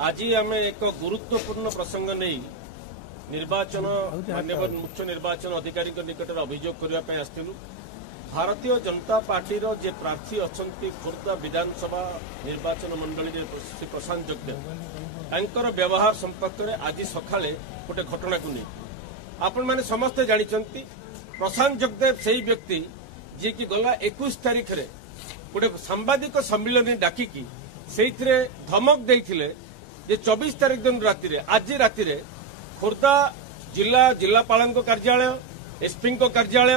आज आम एक गुरुत्वपूर्ण प्रसंग नहीं निर्वाचन माननीय मुख्य निर्वाचन अधिकारी निकट अभियोग करने आसलु। भारतीय जनता पार्टी जे प्रार्थी अच्छा खोर्धा विधानसभा निर्वाचन मंडली श्री प्रशांत जगदेव व्यवहार संपर्क में आज सकाଳେ गोटे घटना को नहीं आपण मैंने समस्ते जानते प्रशांत जगदेव से ही व्यक्ति जी की गला 21 तारीख रे गोटे सांबादिक सम्मिलन डाकिकी से धमक देते जे 24 तारीख दिन राति आज राति खोर्धा जिलापाल कार्यालय एसपी कार्यालय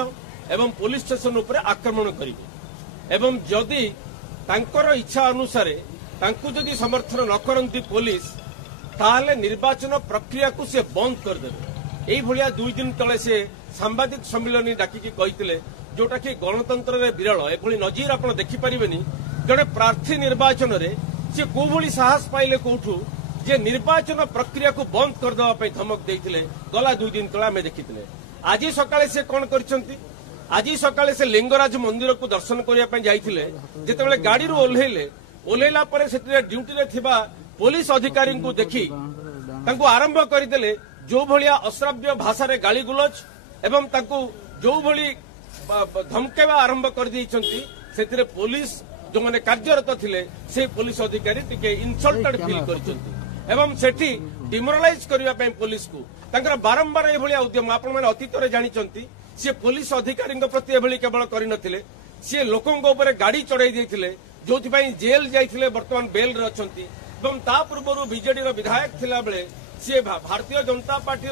एवं पुलिस स्टेशन उपर आक्रमण करेंगे एवं जदि तांकर इच्छा अनुसार तांकु जदि समर्थन न करती पुलिस ताहले निर्वाचन प्रक्रिया को से बंद करदेवे। यही भाया 2 दिन तले से सांबादिक सम्मिलन डाकिकी कही जोटा कि गणतंत्र में विरल एभली नजीर आप देखिपारे जड़े प्रार्थी निर्वाचन में सी को साहस पाइले कौठू जे निर्वाचन प्रक्रिया को बंद करदे धमक देते गला 2 दिन तले आम देखी आज सकाळे से कौन कर आज सकाळे से लिंगराज मंदिर को दर्शन करने जाइए जिते गाड़ी ओह्लैला ड्यूटी रे थिबा पुलिस अधिकारी को देखी आरंभ करदे जो भाया अश्राव्य भाषा रे गाली गुलज एवं जो भली धमकेवा आरंभ कर से पुलिस जो मैंने कार्यरत थिले से पुलिस अधिकारी टिके इनसल्टेड फील करछंती एवं सेठी डिमोरालाइज करने पुलिस को तांकर बारंबार ये भलिया उद्यम आपण माने अतीत रे जानिचंती से पुलिस अधिकारी प्रति एभली केवल करनथिले से लोकों ऊपर गाड़ी चढ़ाई देथिले जोथिपाई जेल जाइथिले वर्तमान बेल रे अछंती एवं ता पूर्व बीजेडी रो विधायक थिला बेले सी भारतीय जनता पार्टी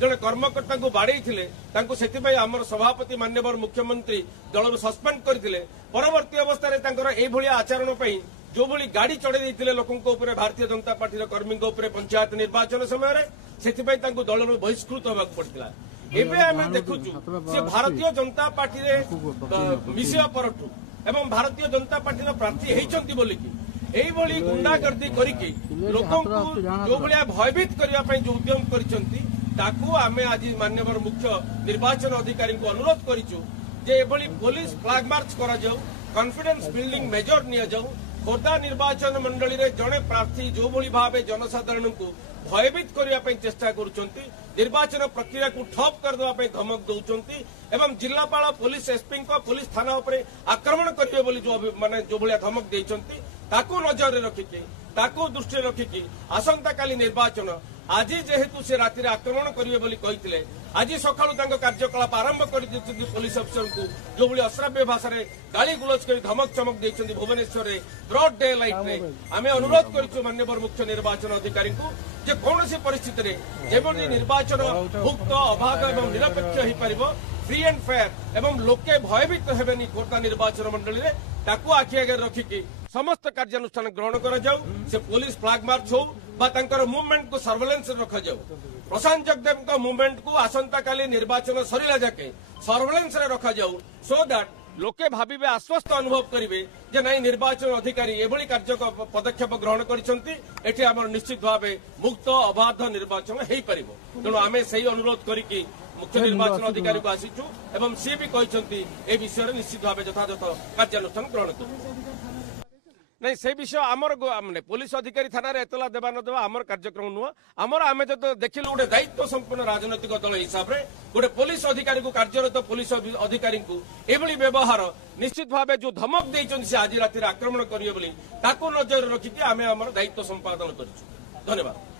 जड़े कर्मकर्ता को बाड़े आमर सभापति माननीय मुख्यमंत्री दल सस्पेंड करते परवर्ती अवस्था आचरण जो भली गाड़ी चढ़े देते लोकों भारतीय जनता पार्टी कर्मी पंचायत निर्वाचन समय से दल बहिष्कृत होगा पड़ता एवं आम देखुचु से भारतीय जनता पार्टी मिसिया परठू एवं भारतीय जनता पार्टी प्रार्थी होती बोलिकी यही गुंडागर्दी करके लोकों को जो भाया भयभीत करने जो उद्यम कर आज माननीय मुख्य निर्वाचन अधिकारी को अनुरोध करूँ जे पुलिस फ्लैग मार्च करा कॉन्फिडेंस बिल्डिंग मेजर नि जाऊ खोर्धा निर्वाचन मंडली रे जड़े प्रार्थी जो भली भाव जनसाधारण को भयभीत करने चेष्टा करुछंती निर्वाचन प्रक्रिया को ठप करदे धमक दौरान एवं जिलापाल पुलिस एसपी पुलिस थाना उपरे आक्रमण करेंगे बोली जो माने जो भाया धमक देइछंती ताको नजर रखिकी ताको दृष्टि रखिकी आसंता काली निर्वाचन आज जेहेतु से राति आक्रमण करेंगे बोली कही आज सकाळु कार्यकलाप आरंभ कर पुलिस अफिसर को जो भाई अश्राव्य भाषा में गाली गुलज कर धमक चमक देते भुवनेश्वर ब्रॉड डे लाइट में आम अनुरोध करूँ माननीय मुख्य निर्वाचन अधिकारी को जे कौन परिस्थिति में निर्वाचन मुक्त अबाध और निरपेक्ष हो पार फ्री एंड फेयर एवं लोके भयभीत हेबेनी खोर्धा निर्वाचन मंडली में ताकू आखि आगे रखिकी समस्त कार्यानुष्ठान ग्रहण करा जाऊ से पुलिस फ्लैग मार्च हो मुवमेंट को सर्वेलेंस रखा जाऊ प्रशांत जगदेव मुवमेंट को आसंता काली निर्वाचन सरिला जाके सर्वेलेंस रे रखा जाऊ सो दैट लोके भाविबे आश्वस्त अनुभव करिवे जे नहीं निर्वाचन अधिकारी एभली कार्य पदक्षेप ग्रहण करिसंती आमर निश्चित भावे मुक्त अबाध निर्वाचन हेई परिबो तेणु आमे सही अनुरोध करिकी मुख्य निर्वाचन अधिकारी को आसीचु एवं सी भी कहते ए विषय निश्चित भाव यथायथ कार्यानुष्ठान ग्रहण कर नहीं से विषय आमर पुलिस अधिकारी थाना एतला देवा न देवा आमर कार्यक्रम नुह आमर आम जो देखिलु गोटे दायित्व संपन्न राजनैतिक दल हिसाब से गोटे पुलिस अधिकारी को कार्यरत पुलिस अधिकारी को एभली व्यवहार निश्चित भाव जो धमक देइछन से आज राति आक्रमण करिवे बोली ताको नजर रखिकी आम आमर दायित्व संपादन करिछु। धन्यवाद।